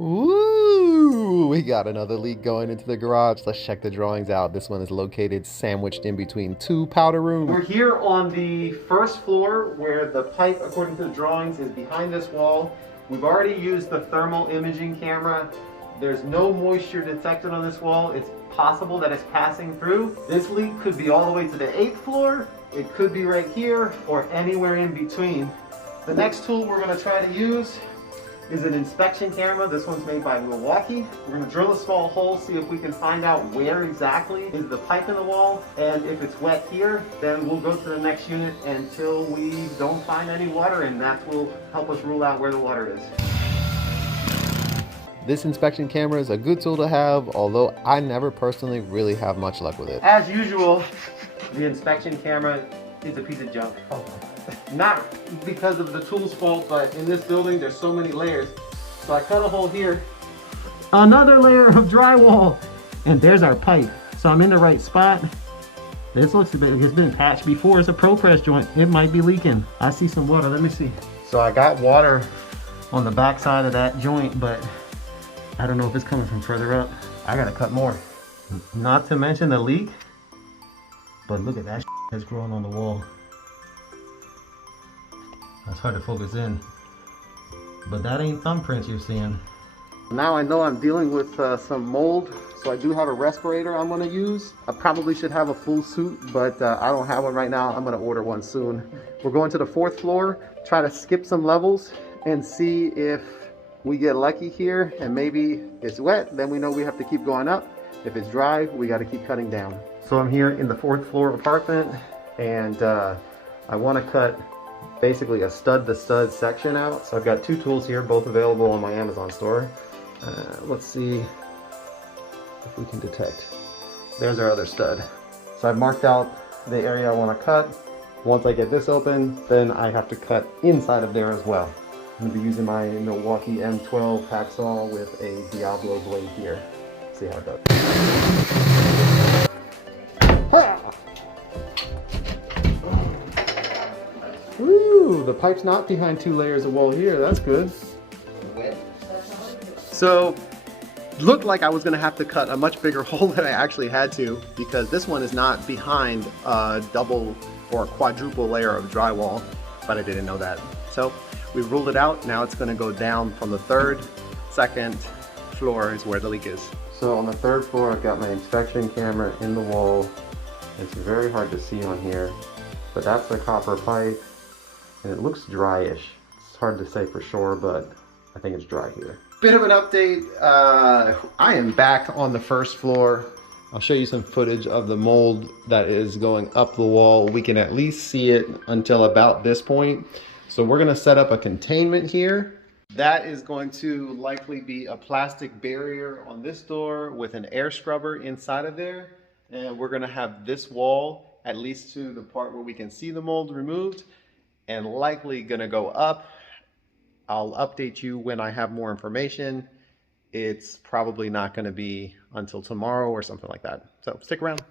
Ooh, we got another leak going into the garage. Let's check the drawings out. This one is located sandwiched in between two powder rooms. We're here on the first floor where the pipe, according to the drawings, is behind this wall. We've already used the thermal imaging camera. There's no moisture detected on this wall. It's possible that it's passing through. This leak could be all the way to the 8th floor. It could be right here or anywhere in between. The next tool we're going to try to use is an inspection camera. This one's made by Milwaukee. We're going to drill a small hole, see if we can find out where exactly is the pipe in the wall. And if it's wet here, then we'll go to the next unit until we don't find any water, and that will help us rule out where the water is. This inspection camera is a good tool to have, although I never personally really have much luck with it. As usual, the inspection camera is a piece of junk. Not because of the tool's fault, but in this building there's so many layers. So I cut a hole here, another layer of drywall, and there's our pipe. So I'm in the right spot. This looks like it's been patched before. It's a Propress joint. It might be leaking. I see some water. Let me see. So I got water on the back side of that joint, but I don't know if it's coming from further up. I gotta cut more. Not to mention the leak, but look at that that's growing on the wall. That's hard to focus in, but that ain't thumbprints you're seeing. Now I know I'm dealing with some mold, so I do have a respirator I'm gonna use. I probably should have a full suit, but I don't have one right now. I'm gonna order one soon. We're going to the 4th floor, try to skip some levels and see if we get lucky here, and maybe it's wet, then we know we have to keep going up. If it's dry, we got to keep cutting down. So I'm here in the 4th floor apartment, and I want to cut basically a stud to stud section out. So I've got 2 tools here, both available on my Amazon store. Let's see if we can detect. There's our other stud. So I've marked out the area I want to cut. Once I get this open, then I have to cut inside of there as well. I'm going to be using my Milwaukee M12 hacksaw with a Diablo blade here. See how it does. Woo! The pipe's not behind 2 layers of wall here. That's good. So, looked like I was going to have to cut a much bigger hole than I actually had to, because this one is not behind a double or quadruple layer of drywall, but I didn't know that. So we ruled it out. Now it's going to go down from the 3rd, 2nd floor is where the leak is. So on the 3rd floor, I've got my inspection camera in the wall. It's very hard to see on here, but that's the copper pipe, and it looks dryish. It's hard to say for sure, but I think it's dry here. Bit of an update. I am back on the 1st floor. I'll show you some footage of the mold that is going up the wall. We can at least see it until about this point. So we're gonna set up a containment here. That is going to likely be a plastic barrier on this door with an air scrubber inside of there. And we're gonna have this wall, at least to the part where we can see the mold, removed, and likely gonna go up. I'll update you when I have more information. It's probably not gonna be until tomorrow or something like that. So stick around.